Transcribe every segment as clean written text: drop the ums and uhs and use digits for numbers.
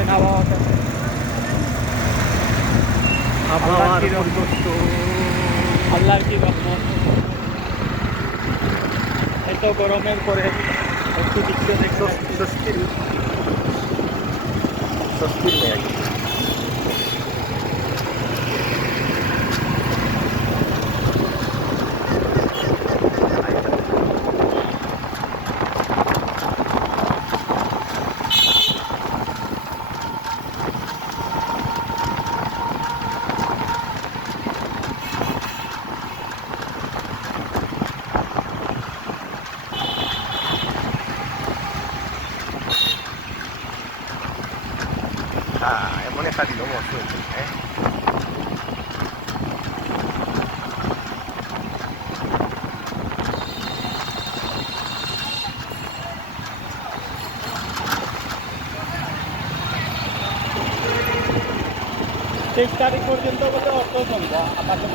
দেখেন আবহাওয়াটা, আবহাওয়ার পরিবর্তন। আল্লাহর কি রহমত। এত গরমের পরে একটু দৃশ্য দেখে স্বস্তির স্বস্তির মেঘ। এমন একটা দিল মৌসুম, হ্যাঁ। তেইশ তারিখ পর্যন্ত বলে অর্থ বন্ধ আপাতত।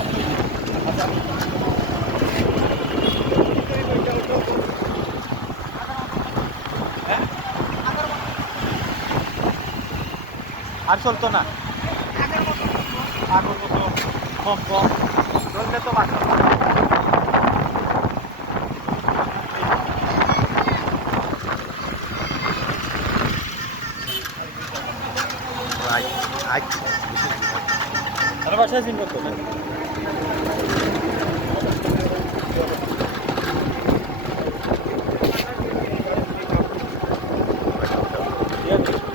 হ্যাঁ? আর চলতো না আগের মতো, কম কম চললে তো বাঁচত। আজ আজ আর বাসায় চিন্তা করতে ঠিক আছে।